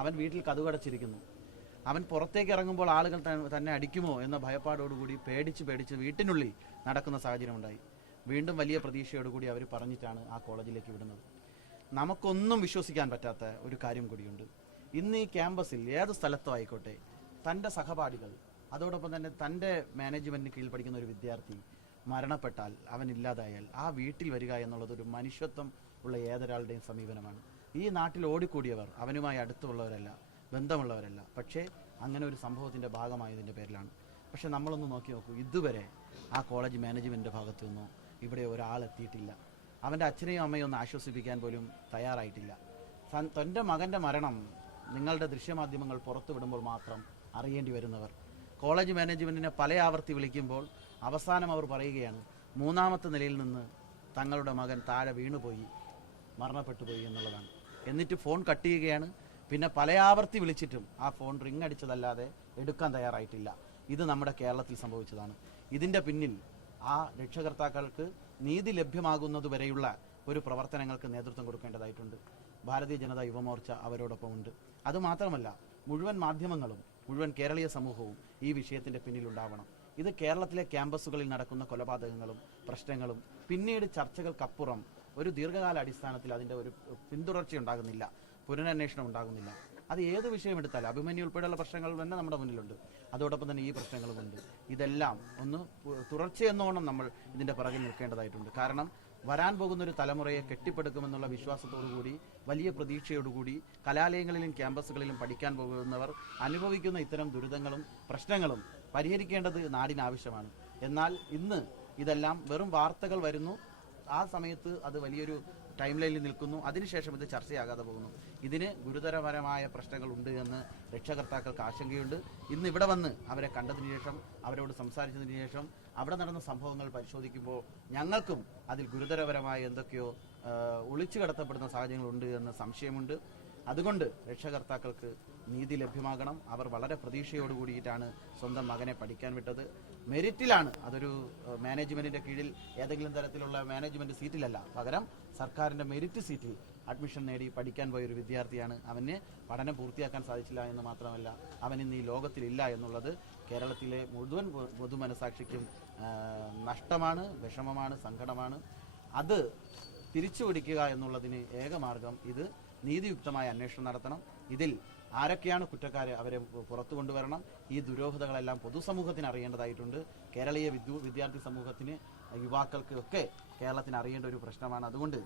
അവൻ വീട്ടിൽ കതകടച്ചിരിക്കുന്നു. അവൻ പുറത്തേക്ക് ഇറങ്ങുമ്പോൾ ആളുകൾ തന്നെ അടിക്കുമോ എന്ന ഭയപ്പാടോടുകൂടി പേടിച്ച് വീട്ടിനുള്ളിൽ നടക്കുന്ന സാഹചര്യം ഉണ്ടായി. വീണ്ടും വലിയ പ്രതീക്ഷയോടുകൂടി അവർ പറഞ്ഞിട്ടാണ് ആ കോളേജിലേക്ക് വിടുന്നത്. നമുക്കൊന്നും വിശ്വസിക്കാൻ പറ്റാത്ത ഒരു കാര്യം കൂടിയുണ്ട്. ഇന്ന് ഈ ക്യാമ്പസിൽ ഏത് സ്ഥലത്തോ ആയിക്കോട്ടെ, തൻ്റെ സഹപാഠികൾ, അതോടൊപ്പം തന്നെ തൻ്റെ മാനേജ്മെൻറ്റിന് കീഴിൽ പഠിക്കുന്ന ഒരു വിദ്യാർത്ഥി മരണപ്പെട്ടാൽ, അവൻ ഇല്ലാതായാൽ ആ വീട്ടിൽ വരിക എന്നുള്ളത് ഒരു മനുഷ്യത്വം ഉള്ള ഏതൊരാളുടെയും സമീപനമാണ്. ഈ നാട്ടിൽ ഓടിക്കൂടിയവർ അവനുമായി അടുത്തുള്ളവരല്ല, ബന്ധമുള്ളവരല്ല. പക്ഷേ അങ്ങനെ ഒരു സംഭവത്തിൻ്റെ ഭാഗമായതിൻ്റെ പേരിലാണ്. പക്ഷെ നമ്മളൊന്ന് നോക്കി നോക്കൂ, ഇതുവരെ ആ കോളേജ് മാനേജ്മെൻറ്റിൻ്റെ ഭാഗത്തു നിന്നോ ഇവിടെ ഒരാളെത്തിയിട്ടില്ല. അവൻ്റെ അച്ഛനെയും അമ്മയും ഒന്ന് ആശ്വസിപ്പിക്കാൻ പോലും തയ്യാറായിട്ടില്ല. തൻ്റെ മകൻ്റെ മരണം നിങ്ങളുടെ ദൃശ്യമാധ്യമങ്ങൾ പുറത്തു വിടുമ്പോൾ മാത്രം അറിയേണ്ടി വരുന്നവർ, കോളേജ് മാനേജ്മെൻറ്റിനെ പല ആവർത്തി വിളിക്കുമ്പോൾ അവസാനം അവർ പറയുകയാണ്, 3ാമത്തെ നിലയിൽ നിന്ന് തങ്ങളുടെ മകൻ താഴെ വീണുപോയി, മരണപ്പെട്ടുപോയി എന്നുള്ളതാണ്. എന്നിട്ട് ഫോൺ കട്ട് ചെയ്യുകയാണ്. പിന്നെ പല ആവർത്തി വിളിച്ചിട്ടും ആ ഫോൺ റിങ് അടിച്ചതല്ലാതെ എടുക്കാൻ തയ്യാറായിട്ടില്ല. ഇത് നമ്മുടെ കേരളത്തിൽ സംഭവിച്ചതാണ്. ഇതിൻ്റെ പിന്നിൽ ആ രക്ഷകർത്താക്കൾക്ക് നീതി ലഭ്യമാകുന്നതുവരെയുള്ള ഒരു പ്രവർത്തനങ്ങൾക്ക് നേതൃത്വം കൊടുക്കേണ്ടതായിട്ടുണ്ട്. ഭാരതീയ ജനതാ യുവമോർച്ച അവരോടൊപ്പം ഉണ്ട്. അതുമാത്രമല്ല, മുഴുവൻ മാധ്യമങ്ങളും മുഴുവൻ കേരളീയ സമൂഹവും ഈ വിഷയത്തിൻ്റെ പിന്നിലുണ്ടാവണം. ഇത് കേരളത്തിലെ ക്യാമ്പസുകളിൽ നടക്കുന്ന കൊലപാതകങ്ങളും പ്രശ്നങ്ങളും പിന്നീട് ചർച്ചകൾക്കപ്പുറം ഒരു ദീർഘകാല അടിസ്ഥാനത്തിൽ അതിൻ്റെ ഒരു പിന്തുടർച്ചയുണ്ടാകുന്നില്ല, പുനരന്വേഷണം ഉണ്ടാകുന്നില്ല. അത് ഏത് വിഷയം എടുത്താലും അഭിമന്യു ഉൾപ്പെടെയുള്ള പ്രശ്നങ്ങൾ തന്നെ നമ്മുടെ മുന്നിലുണ്ട്. അതോടൊപ്പം തന്നെ ഈ പ്രശ്നങ്ങളുമുണ്ട്. ഇതെല്ലാം ഒന്ന് തുടർച്ചയെന്നോണം നമ്മൾ ഇതിൻ്റെ പിറകിൽ നിൽക്കേണ്ടതായിട്ടുണ്ട്. കാരണം വരാൻ പോകുന്നൊരു തലമുറയെ കെട്ടിപ്പടുക്കുമെന്നുള്ള വിശ്വാസത്തോടുകൂടി, വലിയ പ്രതീക്ഷയോടുകൂടി കലാലയങ്ങളിലും ക്യാമ്പസുകളിലും പഠിക്കാൻ പോകുന്നവർ അനുഭവിക്കുന്ന ഇത്തരം ദുരിതങ്ങളും പ്രശ്നങ്ങളും പരിഹരിക്കേണ്ടത് നാടിനാവശ്യമാണ്. എന്നാൽ ഇന്ന് ഇതെല്ലാം വെറും വാർത്തകൾ വരുന്നു, ആ സമയത്ത് അത് വലിയൊരു ടൈം ലൈനിൽ നിൽക്കുന്നു, അതിനുശേഷം ഇത് ചർച്ചയാകാതെ പോകുന്നു. ഇതിന് ഗുരുതരപരമായ പ്രശ്നങ്ങൾ ഉണ്ട് എന്ന് രക്ഷകർത്താക്കൾക്ക് ആശങ്കയുണ്ട്. ഇന്ന് ഇവിടെ വന്ന് അവരെ കണ്ടതിന് ശേഷം, അവരോട് സംസാരിച്ചതിന് ശേഷം, അവിടെ നടന്ന സംഭവങ്ങൾ പരിശോധിക്കുമ്പോൾ ഞങ്ങൾക്കും അതിൽ ഗുരുതരപരമായ എന്തൊക്കെയോ ഒളിച്ചു കടത്തപ്പെടുന്ന സാഹചര്യങ്ങളുണ്ട് എന്ന് സംശയമുണ്ട്. അതുകൊണ്ട് രക്ഷകർത്താക്കൾക്ക് നീതി ലഭ്യമാകണം. അവർ വളരെ പ്രതീക്ഷയോടുകൂടിയിട്ടാണ് സ്വന്തം മകനെ പഠിക്കാൻ വിട്ടത്. മെരിറ്റിലാണ്, അതൊരു മാനേജ്മെൻറ്റിൻ്റെ കീഴിൽ ഏതെങ്കിലും തരത്തിലുള്ള മാനേജ്മെൻറ്റ് സീറ്റിലല്ല, പകരം സർക്കാരിൻ്റെ മെരിറ്റ് സീറ്റിൽ അഡ്മിഷൻ നേടി പഠിക്കാൻ പോയൊരു വിദ്യാർത്ഥിയാണ്. അവന് പഠനം പൂർത്തിയാക്കാൻ സാധിച്ചില്ല എന്ന് മാത്രമല്ല, അവൻ ഇന്ന് ഈ ലോകത്തിലില്ല എന്നുള്ളത് കേരളത്തിലെ മുഴുവൻ പൊതുമനസാക്ഷിക്കും നഷ്ടമാണ്, വിഷമമാണ്, സങ്കടമാണ്. അത് തിരിച്ചു പിടിക്കുക എന്നുള്ളതിന് ഏകമാർഗം ഇത് നീതിയുക്തമായ അന്വേഷണം നടത്തണം. ഇതിൽ ആരൊക്കെയാണ് കുറ്റക്കാരെ അവരെ പുറത്തു കൊണ്ടുവരണം. ഈ ദുരൂഹതകളെല്ലാം പൊതുസമൂഹത്തിന് അറിയേണ്ടതായിട്ടുണ്ട്. കേരളീയ വിദ്യാർത്ഥി സമൂഹത്തിന്, യുവാക്കൾക്ക് ഒക്കെ കേരളത്തിന് അറിയേണ്ട ഒരു പ്രശ്നമാണ്. അതുകൊണ്ട്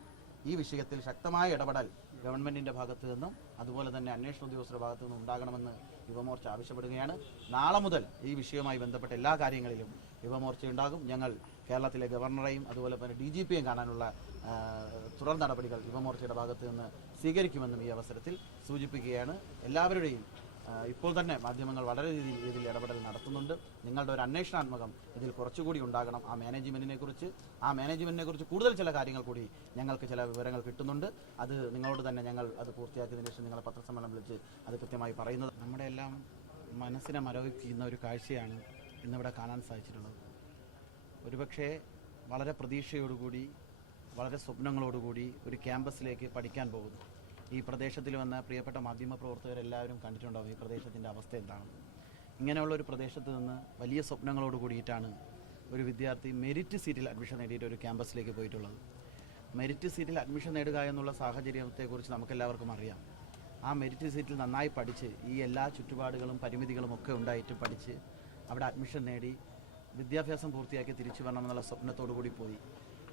ഈ വിഷയത്തിൽ ശക്തമായ ഇടപെടൽ ഗവൺമെന്റിന്റെ ഭാഗത്തു നിന്നും അതുപോലെ തന്നെ അന്വേഷണ ഉദ്യോഗസ്ഥരുടെ ഭാഗത്തു നിന്നും ഉണ്ടാകണമെന്ന് യുവമോർച്ച ആവശ്യപ്പെടുകയാണ്. നാളെ മുതൽ ഈ വിഷയവുമായി ബന്ധപ്പെട്ട എല്ലാ കാര്യങ്ങളിലും യുവമോർച്ച ഉണ്ടാകും. ഞങ്ങൾ കേരളത്തിലെ ഗവർണറെയും അതുപോലെ തന്നെ DGPയെയും കാണാനുള്ള തുടർ നടപടികൾ യുവമോർച്ചയുടെ ഭാഗത്തു നിന്ന് സ്വീകരിക്കുമെന്നും ഈ അവസരത്തിൽ സൂചിപ്പിക്കുകയാണ്. എല്ലാവരുടെയും ഇപ്പോൾ തന്നെ മാധ്യമങ്ങൾ വളരെ രീതിയിൽ ഇടപെടൽ നടത്തുന്നുണ്ട്. നിങ്ങളുടെ ഒരു അന്വേഷണാത്മകം ഇതിൽ കുറച്ചുകൂടി ഉണ്ടാകണം. ആ മാനേജ്മെന്റിനെ കുറിച്ച് കൂടുതൽ ചില കാര്യങ്ങൾ കൂടി ഞങ്ങൾക്ക് ചില വിവരങ്ങൾ കിട്ടുന്നുണ്ട്. അത് നിങ്ങളോട് തന്നെ ഞങ്ങൾ അത് പൂർത്തിയാക്കിയതിനു ശേഷം നിങ്ങളെ പത്രസമ്മേളനം വിളിച്ച് അത് കൃത്യമായി പറയുന്നത്. നമ്മുടെ എല്ലാം മനസ്സിനെ മരവിപ്പിക്കുന്ന ഒരു കാഴ്ചയാണ് ഇന്നിവിടെ കാണാൻ സാധിച്ചിട്ടുള്ളത്. ഒരുപക്ഷെ വളരെ പ്രതീക്ഷയോടുകൂടി, വളരെ സ്വപ്നങ്ങളോടുകൂടി ഒരു ക്യാമ്പസിലേക്ക് പഠിക്കാൻ പോകുന്നു. ഈ പ്രദേശത്തിൽ വന്ന പ്രിയപ്പെട്ട മാധ്യമപ്രവർത്തകരെല്ലാവരും കണ്ടിട്ടുണ്ടാവും ഈ പ്രദേശത്തിൻ്റെ അവസ്ഥ എന്താണ്. ഇങ്ങനെയുള്ള ഒരു പ്രദേശത്ത് നിന്ന് വലിയ സ്വപ്നങ്ങളോട് കൂടിയിട്ടാണ് ഒരു വിദ്യാർത്ഥി മെരിറ്റ് സീറ്റിൽ അഡ്മിഷൻ നേടിയിട്ട് ഒരു ക്യാമ്പസിലേക്ക് പോയിട്ടുള്ളത്. മെരിറ്റ് സീറ്റിൽ അഡ്മിഷൻ നേടുക എന്നുള്ള സാഹചര്യത്തെക്കുറിച്ച് നമുക്കെല്ലാവർക്കും അറിയാം. ആ മെരിറ്റ് സീറ്റിൽ നന്നായി പഠിച്ച്, ഈ എല്ലാ ചുറ്റുപാടുകളും പരിമിതികളും ഒക്കെ ഉണ്ടായിട്ട് പഠിച്ച് അവിടെ അഡ്മിഷൻ നേടി വിദ്യാഭ്യാസം പൂർത്തിയാക്കി തിരിച്ചു വരണമെന്നുള്ള സ്വപ്നത്തോടു കൂടി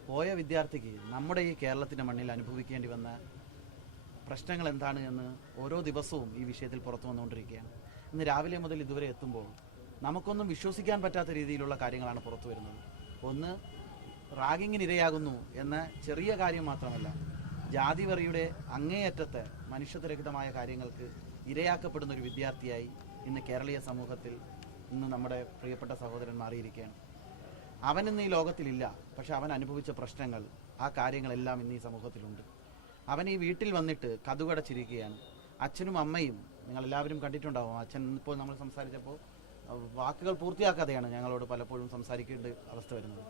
പോയ വിദ്യാർത്ഥിക്ക് നമ്മുടെ ഈ കേരളത്തിൻ്റെ മണ്ണിൽ അനുഭവിക്കേണ്ടി വന്ന പ്രശ്നങ്ങൾ എന്താണ് എന്ന് ഓരോ ദിവസവും ഈ വിഷയത്തിൽ പുറത്തു വന്നുകൊണ്ടിരിക്കുകയാണ്. ഇന്ന് രാവിലെ മുതൽ ഇതുവരെ എത്തുമ്പോൾ നമുക്കൊന്നും വിശ്വസിക്കാൻ പറ്റാത്ത രീതിയിലുള്ള കാര്യങ്ങളാണ് പുറത്തു വരുന്നത്. ഒന്ന്, റാഗിങ്ങിന് ഇരയാകുന്നു എന്ന ചെറിയ കാര്യം മാത്രമല്ല, ജാതിവെറിയുടെ അങ്ങേയറ്റത്തെ മനുഷ്യത്വരഹിതമായ കാര്യങ്ങൾക്ക് ഇരയാക്കപ്പെടുന്ന ഒരു വിദ്യാർത്ഥിയായി ഇന്ന് കേരളീയ സമൂഹത്തിൽ ഇന്ന് നമ്മുടെ പ്രിയപ്പെട്ട സഹോദരൻ മാറിയിരിക്കുകയാണ്. അവൻ ഇന്ന് ഈ ലോകത്തിലില്ല, പക്ഷെ അവൻ അനുഭവിച്ച പ്രശ്നങ്ങൾ, ആ കാര്യങ്ങളെല്ലാം ഇന്ന് ഈ സമൂഹത്തിലുണ്ട്. അവൻ ഈ വീട്ടിൽ വന്നിട്ട് കതകടച്ചിരിക്കുകയാണ്. അച്ഛനും അമ്മയും നിങ്ങളെല്ലാവരും കണ്ടിട്ടുണ്ടാവും. അച്ഛൻ ഇപ്പോൾ നമ്മൾ സംസാരിച്ചപ്പോൾ വാക്കുകൾ പൂർത്തിയാക്കാതെയാണ് ഞങ്ങളോട് പലപ്പോഴും സംസാരിക്കേണ്ട അവസ്ഥ വരുന്നത്.